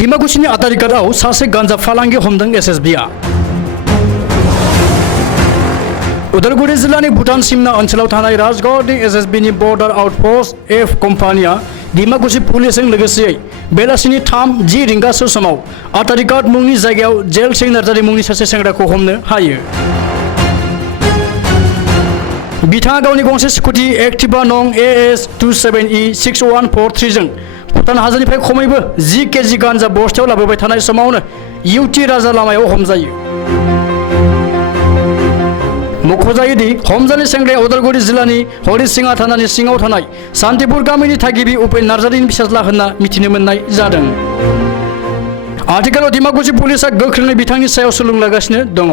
डिमाकुसिनि आटारिकाटआव सासे गान्जा फालांगि हमदों एसएसबआ। उदालगुरि जिल्लानि भुटान सिमना ओनसोलाव थानाय राजगड़नि एसएसबनि बर्डार आउटपोस्ट एफ कम्पानिया डिमाकुसि पुलिसजों लोगोसे बेलासिनि 3:10 रिंगासो समाव आटारिकाट मुंनि जायगायाव जेल सिं नार्जारी मुंनि सासे सेंग्राखौ हमनो हायो। बिथाङा गावनि गंसे स्कुटि एक्टिवा नं AS27E6143 जों भुटान हाजोनिफ्राय खमैबो 10 केजि गान्जा बस्थायाव लाबोबाय थानाय समावनो इउटि राजा लामायाव हमजायो। मख'जायोदि हमजानाय सेंग्राया उदालगुरि जिल्लानि हरिसिङा थानानि सिङाव थानाय सान्तिपुर गामिनि थागिबि उपेन नार्जारीनि फिसाज्ला होनना मिथिनो मोननाय जादों। आथिखालाव डिमाकुसि पुलिसआ गोख्रोङै बिथांनि सायाव सुलुं लागासिनो दङ।